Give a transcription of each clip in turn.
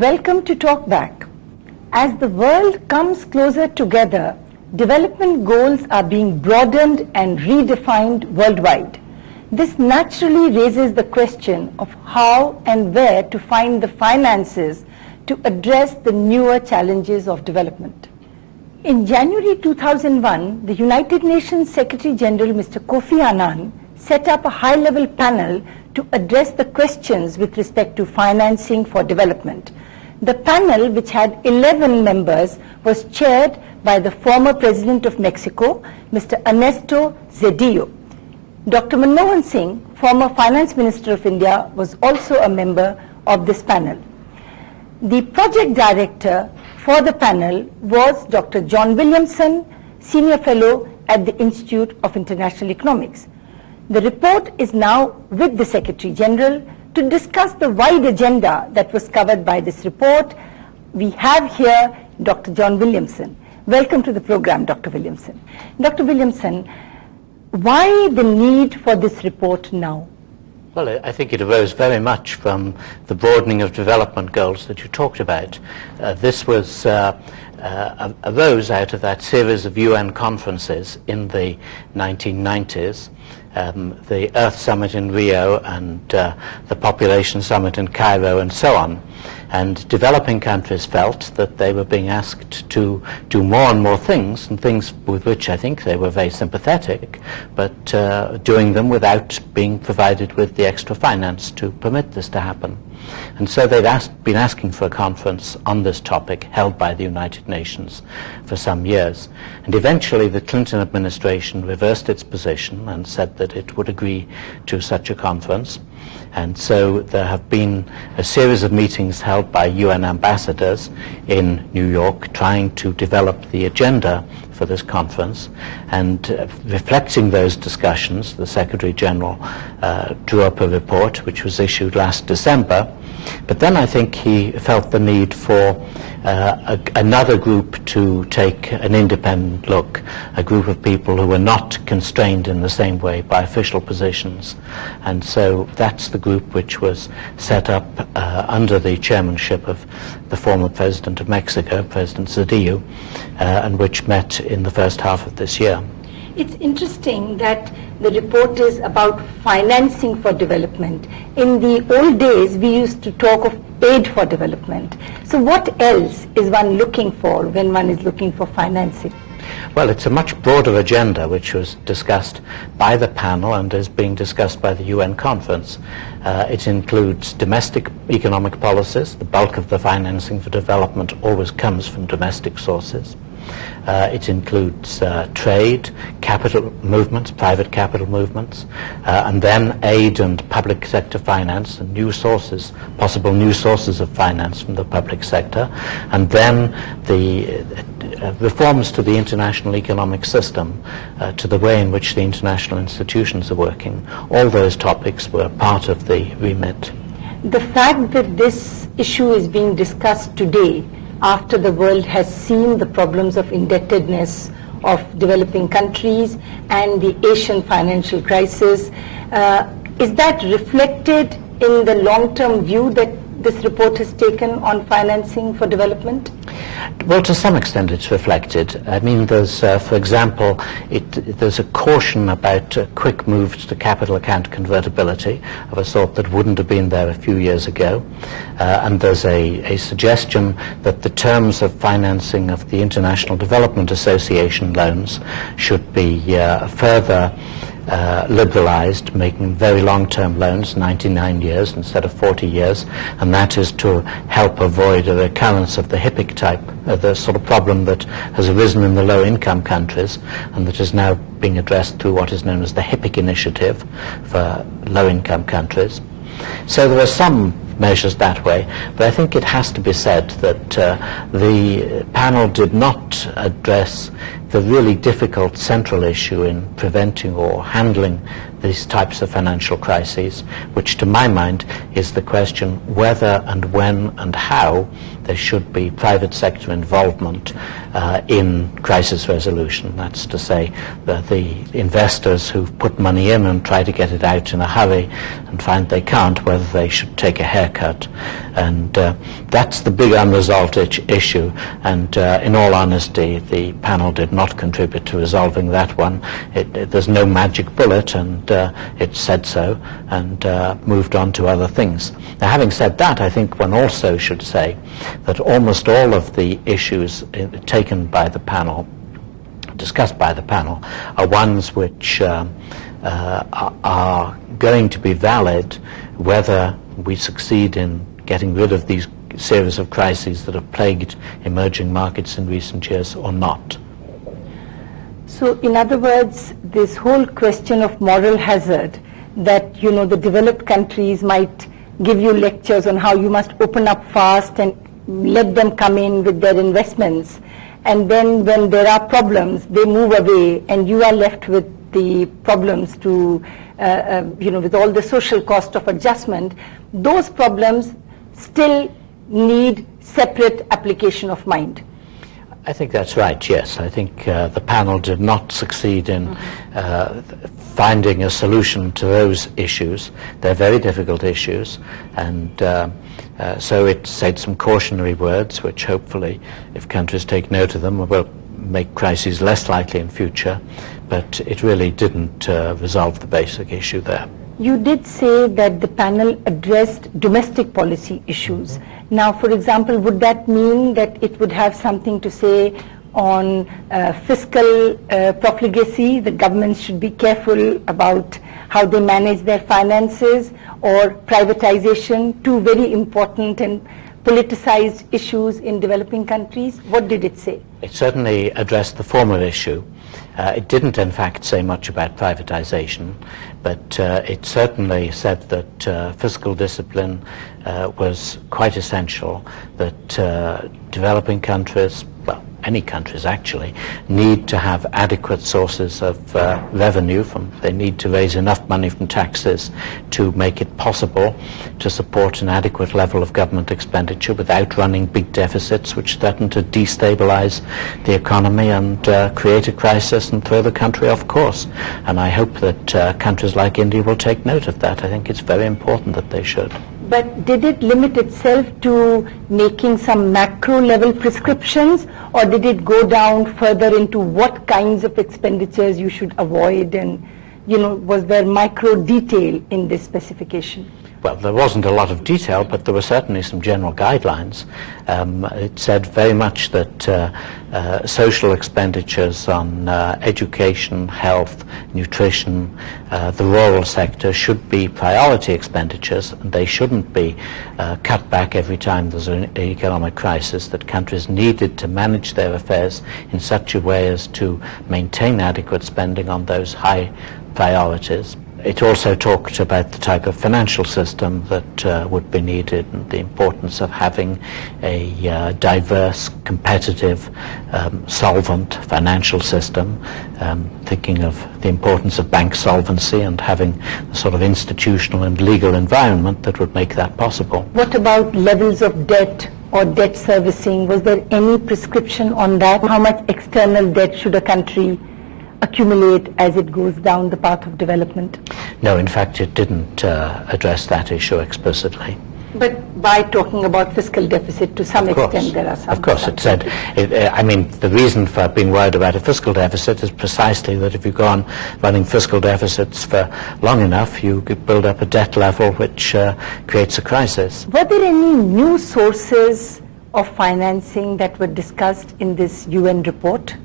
Welcome to Talk Back. As the world comes closer together, development goals are being broadened and redefined worldwide. This naturally raises the question of how and where to find the finances to address the newer challenges of development. In January 2001, the United Nations Secretary General Mr. Kofi Annan set up a high-level panel to address the questions with respect to financing for development. The panel, which had 11 members, was chaired by the former President of Mexico, Mr. Ernesto Zedillo. Dr. Manmohan Singh, former Finance Minister of India, was also a member of this panel. The project director for the panel was Dr. John Williamson, Senior Fellow at the Institute of International Economics. The report is now with the Secretary General to discuss the wide agenda that was covered by this report. We have here Dr. John Williamson. Welcome to the program, Dr. Williamson. Dr. Williamson, why the need for this report now? Well, I think it arose very much from the broadening of development goals that you talked about. This was arose out of that series of UN conferences in the 1990s, the Earth Summit in Rio and the Population Summit in Cairo and so on. And developing countries felt that they were being asked to do more and more things, and things with which I think they were very sympathetic, but doing them without being provided with the extra finance to permit this to happen. And so they'd been asking for a conference on this topic held by the United Nations for some years. And eventually the Clinton administration reversed its position and said that it would agree to such a conference. And so there have been a series of meetings held by UN ambassadors in New York trying to develop the agenda for this conference. And reflecting those discussions, the Secretary General drew up a report which was issued last December. But then I think he felt the need for another group to take an independent look, a group of people who were not constrained in the same way by official positions. And so that's the group which was set up under the chairmanship of the former President of Mexico, President Zedillo, and which met in the first half of this year. It's interesting that the report is about financing for development. In the old days, we used to talk of aid for development. So what else is one looking for when one is looking for financing? Well, it's a much broader agenda which was discussed by the panel and is being discussed by the UN conference. It includes domestic economic policies. The bulk of the financing for development always comes from domestic sources. It includes trade, capital movements, private capital movements, and then aid and public sector finance and new sources, possible new sources of finance from the public sector, and then the reforms to the international economic system, to the way in which the international institutions are working. All those topics were part of the remit. The fact that this issue is being discussed today, after the world has seen the problems of indebtedness of developing countries and the Asian financial crisis, is that reflected in the long-term view that this report has taken on financing for development? Well, to some extent it's reflected. I mean, there's, for example, there's a caution about quick moves to capital account convertibility of a sort that wouldn't have been there a few years ago. And there's a suggestion that the terms of financing of the International Development Association loans should be further liberalized, making very long-term loans, 99 years instead of 40 years, and that is to help avoid a recurrence of the HIPIC type, the sort of problem that has arisen in the low-income countries and that is now being addressed through what is known as the HIPIC initiative for low-income countries. So there are some measures that way, but I think it has to be said that the panel did not address the really difficult central issue in preventing or handling these types of financial crises, which to my mind is the question whether and when and how there should be private sector involvement in crisis resolution. That's to say that the investors who've put money in and try to get it out in a hurry and find they can't, whether they should take a haircut And that's the big unresolved issue, and in all honesty, the panel did not contribute to resolving that one. There's no magic bullet, and it said so, and moved on to other things. Now, having said that, I think one also should say that almost all of the issues taken by the panel, discussed by the panel, are ones which are going to be valid whether we succeed in getting rid of these series of crises that have plagued emerging markets in recent years or not. So, in other words, this whole question of moral hazard, that, you know, the developed countries might give you lectures on how you must open up fast and let them come in with their investments, and then when there are problems, they move away, and you are left with the problems to, you know, with all the social cost of adjustment. Those problems still need separate application of mind. I think that's right, yes. I think the panel did not succeed in finding a solution to those issues. They're very difficult issues, and so it said some cautionary words, which hopefully, if countries take note of them, will make crises less likely in future, but it really didn't resolve the basic issue there. You did say that the panel addressed domestic policy issues. Now, for example, would that mean that it would have something to say on fiscal profligacy, that governments should be careful about how they manage their finances, or privatization, two very important and politicized issues in developing countries? What did it say? It certainly addressed the former issue. It didn't, in fact, say much about privatization, but it certainly said that fiscal discipline was quite essential, that developing countries, well, any countries actually, need to have adequate sources of revenue. They need to raise enough money from taxes to make it possible to support an adequate level of government expenditure without running big deficits which threaten to destabilize the economy and create a crisis and throw the country off course. And I hope that countries like India will take note of that. I think it's very important that they should. But did it limit itself to making some macro level prescriptions, or did it go down further into what kinds of expenditures you should avoid, and, you know, was there micro detail in this specification? Well, there wasn't a lot of detail, but there were certainly some general guidelines. It said very much that social expenditures on education, health, nutrition, the rural sector should be priority expenditures, and they shouldn't be cut back every time there's an economic crisis, that countries needed to manage their affairs in such a way as to maintain adequate spending on those high priorities. It also talked about the type of financial system that would be needed, and the importance of having a diverse, competitive, solvent financial system, thinking of the importance of bank solvency and having the sort of institutional and legal environment that would make that possible. What about levels of debt or debt servicing? Was there any prescription on that? How much external debt should a country accumulate as it goes down the path of development? No, in fact, it didn't address that issue explicitly. But by talking about fiscal deficit, to some extent, there are some. Of course, it said, I mean, the reason for being worried about a fiscal deficit is precisely that if you go on running fiscal deficits for long enough, you could build up a debt level which creates a crisis. Were there any new sources of financing that were discussed in this UN report?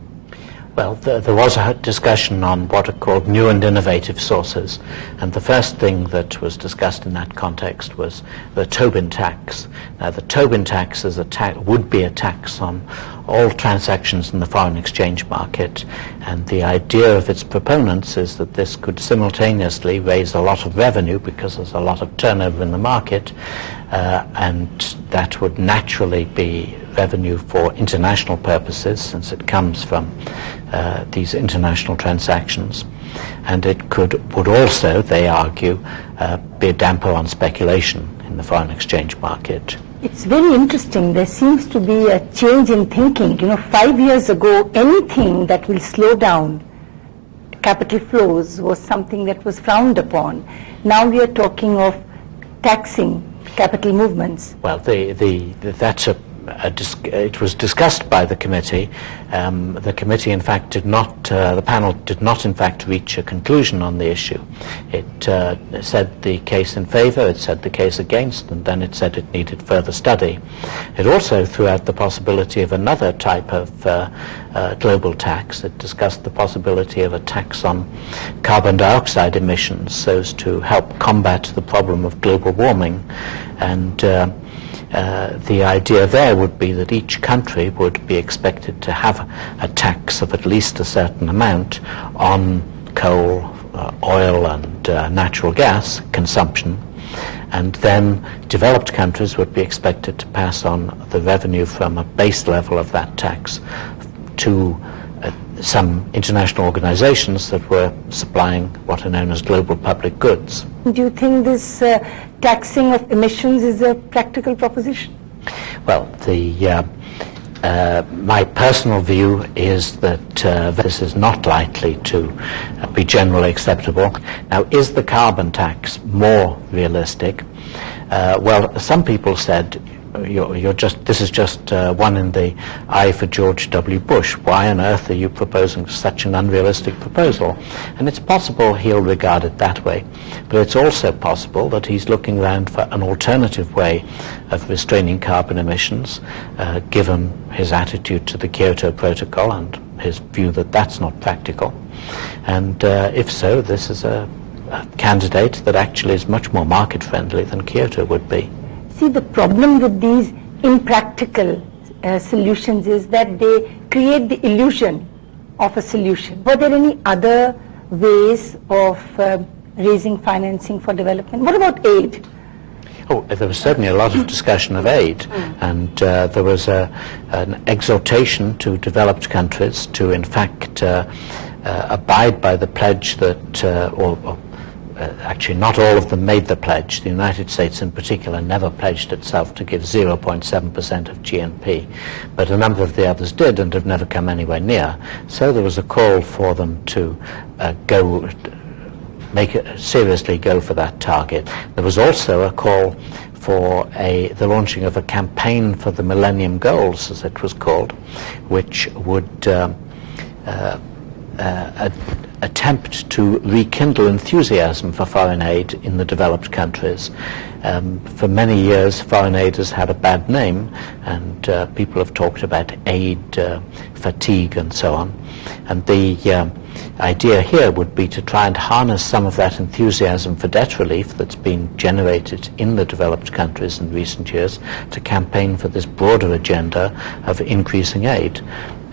Well, there was a discussion on what are called new and innovative sources, and the first thing that was discussed in that context was the Tobin Tax. Now, the Tobin Tax is would be a tax on all transactions in the foreign exchange market, and the idea of its proponents is that this could simultaneously raise a lot of revenue because there's a lot of turnover in the market, and that would naturally be revenue for international purposes, since it comes from these international transactions. And it would also, they argue, be a damper on speculation in the foreign exchange market. It's very interesting. There seems to be a change in thinking. You know, 5 years ago, anything that will slow down capital flows was something that was frowned upon. Now we are talking of taxing capital movements? Well, that's it was discussed by the committee. The committee, in fact, did not, the panel did not, in fact, reach a conclusion on the issue. It said the case in favour, it said the case against, and then it said it needed further study. It also threw out the possibility of another type of global tax. It discussed the possibility of a tax on carbon dioxide emissions so as to help combat the problem of global warming. And the idea there would be that each country would be expected to have a tax of at least a certain amount on coal, oil and natural gas consumption, and then developed countries would be expected to pass on the revenue from a base level of that tax to some international organizations that were supplying what are known as global public goods. Do you think this taxing of emissions is a practical proposition? Well, my personal view is that this is not likely to be generally acceptable. Now, is the carbon tax more realistic? Well, some people said, this is just one in the eye for George W. Bush. Why on earth are you proposing such an unrealistic proposal? And it's possible he'll regard it that way, but it's also possible that he's looking around for an alternative way of restraining carbon emissions, given his attitude to the Kyoto Protocol and his view that that's not practical. And if so, this is a candidate that actually is much more market-friendly than Kyoto would be. See, the problem with these impractical solutions is that they create the illusion of a solution. Were there any other ways of raising financing for development? What about aid? Oh, there was certainly a lot of discussion of aid, and there was an exhortation to developed countries to, in fact, abide by the pledge that, actually not all of them made the pledge. The United States in particular never pledged itself to give 0.7% of GNP, but a number of the others did and have never come anywhere near. So there was a call for them to seriously go for that target. There was also a call for the launching of a campaign for the Millennium Goals, as it was called, which would attempt to rekindle enthusiasm for foreign aid in the developed countries. For many years, foreign aid has had a bad name, and people have talked about aid fatigue and so on. And the idea here would be to try and harness some of that enthusiasm for debt relief that's been generated in the developed countries in recent years to campaign for this broader agenda of increasing aid.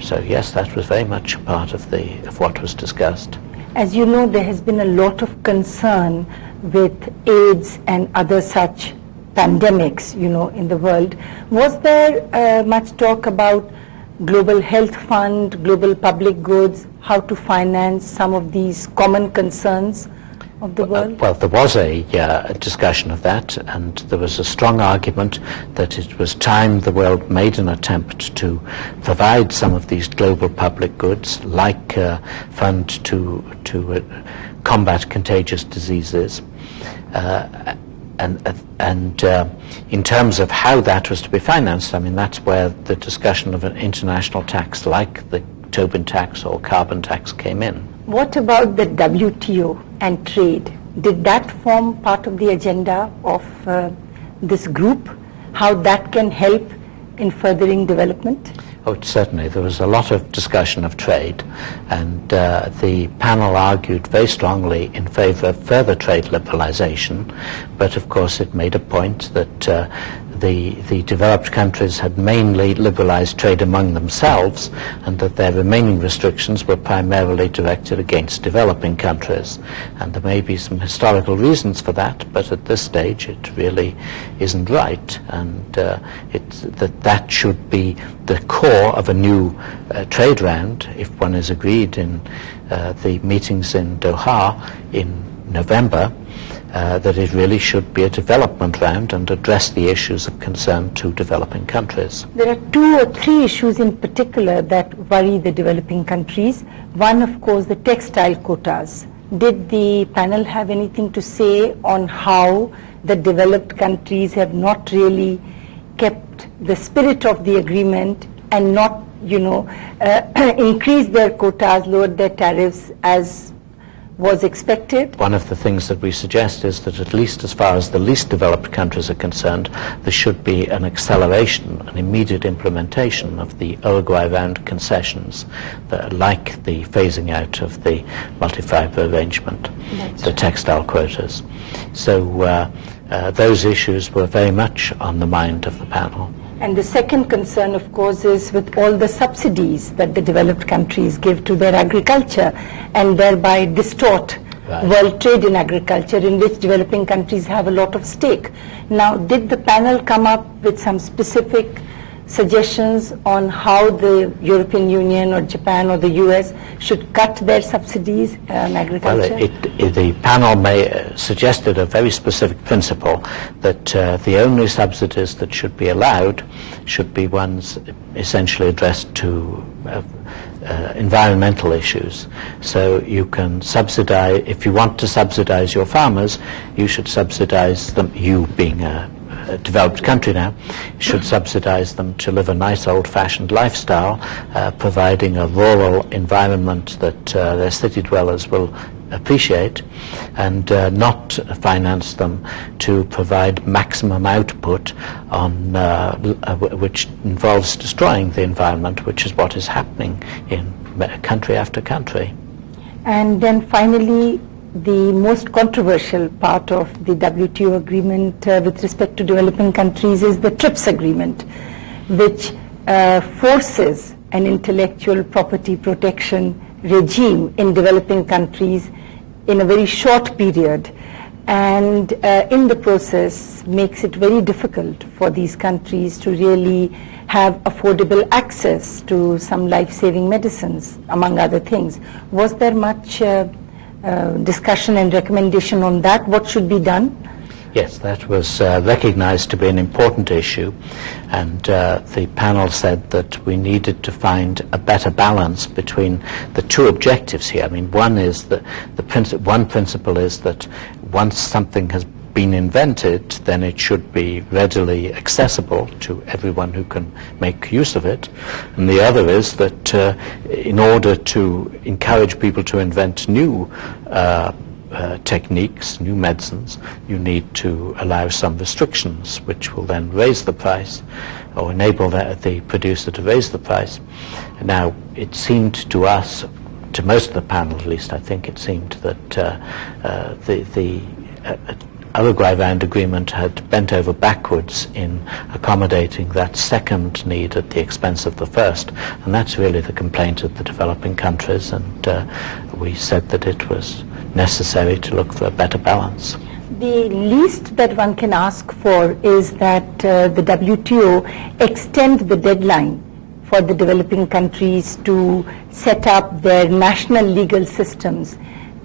So yes, that was very much part of what was discussed. As you know, there has been a lot of concern with AIDS and other such pandemics, in the world. Was there much talk about global health fund, global public goods, how to finance some of these common concerns of the world? Well, there was a discussion of that, and there was a strong argument that it was time the world made an attempt to provide some of these global public goods, like fund to combat contagious diseases. And in terms of how that was to be financed, I mean, that's where the discussion of an international tax like the Tobin Tax or carbon tax came in. What about the WTO and trade? Did that form part of the agenda of this group? How that can help in furthering development? Oh, certainly. There was a lot of discussion of trade, and the panel argued very strongly in favor of further trade liberalization, but of course it made a point that the developed countries had mainly liberalized trade among themselves, and that their remaining restrictions were primarily directed against developing countries. And there may be some historical reasons for that, but at this stage it really isn't right, and that should be the core of a new trade round, if one is agreed in the meetings in Doha in November, that it really should be a development round and address the issues of concern to developing countries. There are 2 or 3 issues in particular that worry the developing countries. One, of course, the textile quotas. Did the panel have anything to say on how the developed countries have not really kept the spirit of the agreement and not, increased their quotas, lowered their tariffs as was expected? One of the things that we suggest is that, at least as far as the least developed countries are concerned, there should be an acceleration, an immediate implementation of the Uruguay round concessions, like the phasing out of the multi-fiber arrangement, the textile quotas. So those issues were very much on the mind of the panel. And the second concern, of course, is with all the subsidies that the developed countries give to their agriculture and thereby distort world trade in agriculture, in which developing countries have a lot of stake. Now, did the panel come up with some specific suggestions on how the European Union or Japan or the US should cut their subsidies on agriculture? Well, the panel suggested a very specific principle that the only subsidies that should be allowed should be ones essentially addressed to environmental issues. So you can subsidize, if you want to subsidize your farmers, you should subsidize them, you being a developed country now, should subsidize them to live a nice old-fashioned lifestyle, providing a rural environment that their city dwellers will appreciate, and not finance them to provide maximum output on which involves destroying the environment, which is what is happening in country after country. And then finally, the most controversial part of the WTO agreement with respect to developing countries is the TRIPS agreement, which forces an intellectual property protection regime in developing countries in a very short period, and in the process makes it very difficult for these countries to really have affordable access to some life-saving medicines, among other things. Was there much discussion and recommendation on that? What should be done? Yes, that was recognized to be an important issue, and the panel said that we needed to find a better balance between the two objectives here. I mean, one is that one principle is that once something has been invented, then it should be readily accessible to everyone who can make use of it. And the other is that in order to encourage people to invent new techniques, new medicines, you need to allow some restrictions, which will then raise the price or enable the producer to raise the price. Now, it seemed to us, to most of the panel at least, I think it seemed that the Uruguay round agreement had bent over backwards in accommodating that second need at the expense of the first, and that's really the complaint of the developing countries, and we said that it was necessary to look for a better balance. The least that one can ask for is that the WTO extend the deadline for the developing countries to set up their national legal systems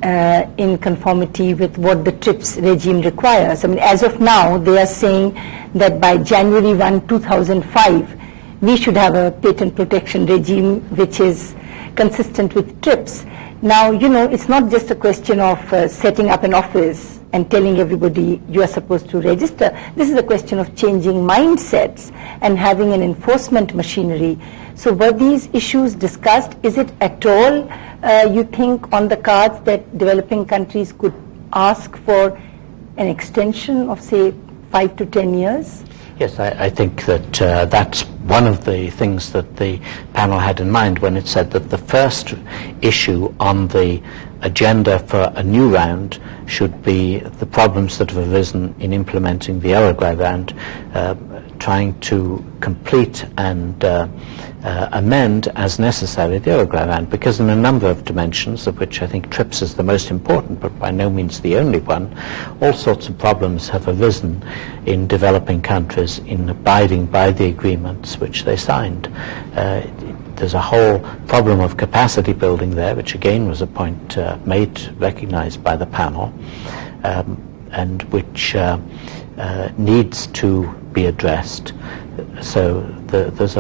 in conformity with what the TRIPS regime requires. I mean, as of now, they are saying that by January 1, 2005, we should have a patent protection regime which is consistent with TRIPS. Now, it's not just a question of setting up an office and telling everybody you are supposed to register. This is a question of changing mindsets and having an enforcement machinery. So were these issues discussed? Is it at all, you think, on the cards that developing countries could ask for an extension of, say, 5 to 10 years? Yes, I think that that's one of the things that the panel had in mind when it said that the first issue on the agenda for a new round should be the problems that have arisen in implementing the Uruguay round, trying to complete and amend as necessary the Uruguay round, because in a number of dimensions, of which I think TRIPS is the most important, but by no means the only one, all sorts of problems have arisen in developing countries in abiding by the agreements which they signed. There's a whole problem of capacity building there, which again was a point recognized by the panel, and which needs to be addressed. So there's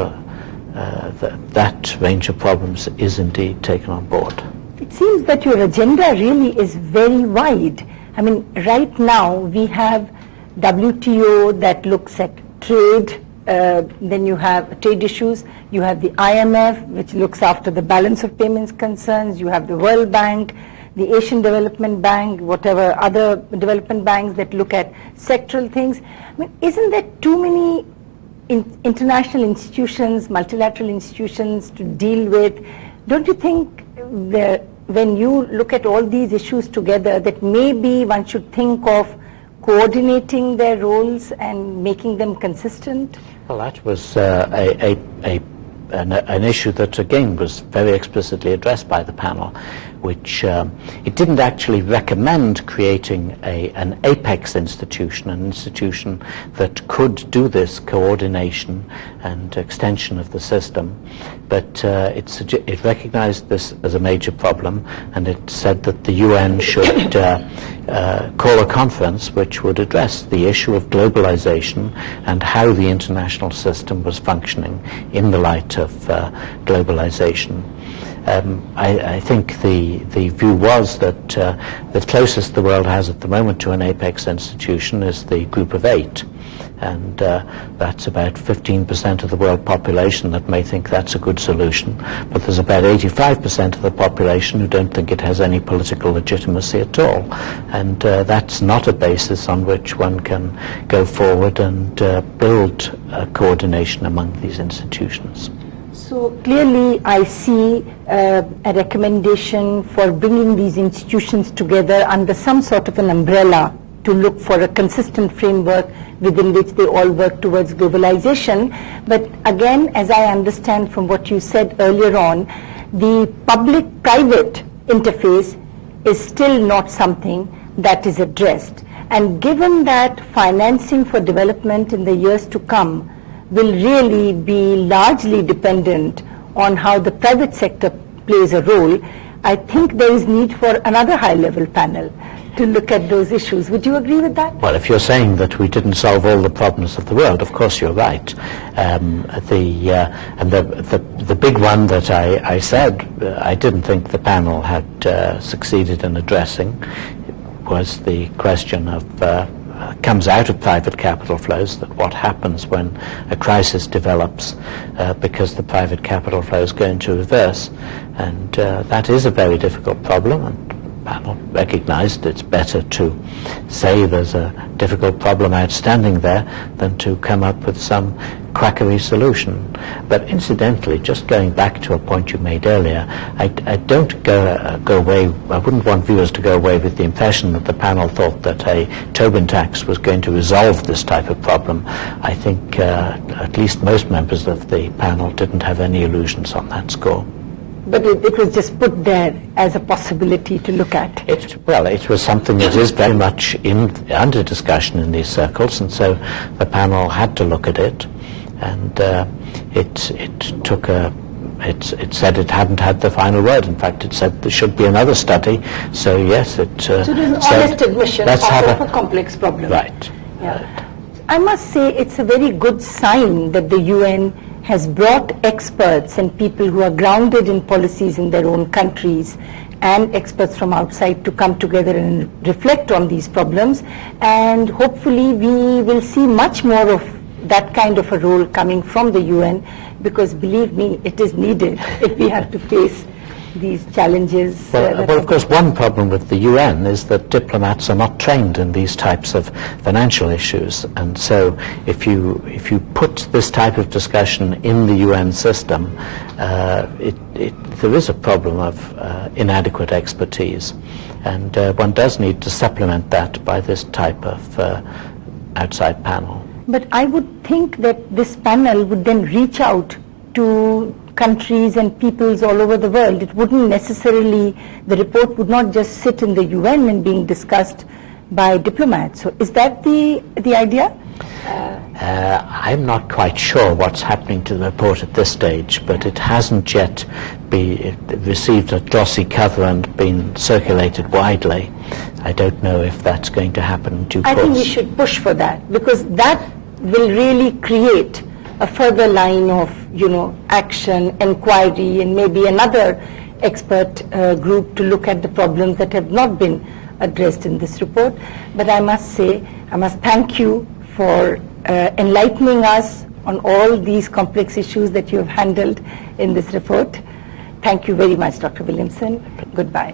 that range of problems is indeed taken on board. It seems that your agenda really is very wide. I mean, right now we have WTO that looks at trade, then you have trade issues, you have the IMF which looks after the balance of payments concerns, you have the World Bank, the Asian Development Bank, whatever other development banks that look at sectoral things. I mean, isn't there too many international institutions, multilateral institutions to deal with? Don't you think when you look at all these issues together that maybe one should think of coordinating their roles and making them consistent? Well, that was an issue that again was very explicitly addressed by the panel, which it didn't actually recommend creating an apex institution, an institution that could do this coordination and extension of the system, but it recognized this as a major problem, and it said that the UN should call a conference which would address the issue of globalization and how the international system was functioning in the light of globalization. I think the view was that the closest the world has at the moment to an apex institution is the Group of Eight, and that's about 15% of the world population that may think that's a good solution, but there's about 85% of the population who don't think it has any political legitimacy at all, and that's not a basis on which one can go forward and build coordination among these institutions. So clearly I see a recommendation for bringing these institutions together under some sort of an umbrella to look for a consistent framework within which they all work towards globalization. But again, as I understand from what you said earlier on, the public-private interface is still not something that is addressed. And given that financing for development in the years to come will really be largely dependent on how the private sector plays a role, I think there is need for another high-level panel to look at those issues. Would you agree with that? Well, if you're saying that we didn't solve all the problems of the world, of course you're right. The big one that I said I didn't think the panel had succeeded in addressing was the question of comes out of private capital flows, that what happens when a crisis develops because the private capital flows go into reverse. And that is a very difficult problem, and the panel recognized it's better to say there's a difficult problem outstanding there than to come up with some quackery solution. But incidentally, just going back to a point you made earlier, I don't go away, I wouldn't want viewers to go away with the impression that the panel thought that a Tobin tax was going to resolve this type of problem. I think at least most members of the panel didn't have any illusions on that score. But it was just put there as a possibility to look at. It was something that is very much under discussion in these circles, and so the panel had to look at it. And it said it hadn't had the final word. In fact, it said there should be another study. So yes, it so there's an honest admission of a complex problem. Right. Yeah. I must say it's a very good sign that the UN has brought experts and people who are grounded in policies in their own countries and experts from outside to come together and reflect on these problems. And hopefully we will see much more of that kind of a role coming from the UN, because believe me, it is needed if we have to face these challenges. Well, of course, one problem with the UN is that diplomats are not trained in these types of financial issues, and so if you put this type of discussion in the UN system, there is a problem of inadequate expertise, and one does need to supplement that by this type of outside panel. But I would think that this panel would then reach out to countries and peoples all over the world. It wouldn't necessarily, the report would not just sit in the UN and being discussed by diplomats. So is that the idea? I'm not quite sure what's happening to the report at this stage, but it hasn't yet received a glossy cover and been circulated widely. I don't know if that's going to happen in due course. I think we should push for that, because that will really create a further line of, action, inquiry, and maybe another expert group to look at the problems that have not been addressed in this report. But I must say I must thank you for enlightening us on all these complex issues that you have handled in this report. Thank you very much, Dr. Williamson. Goodbye.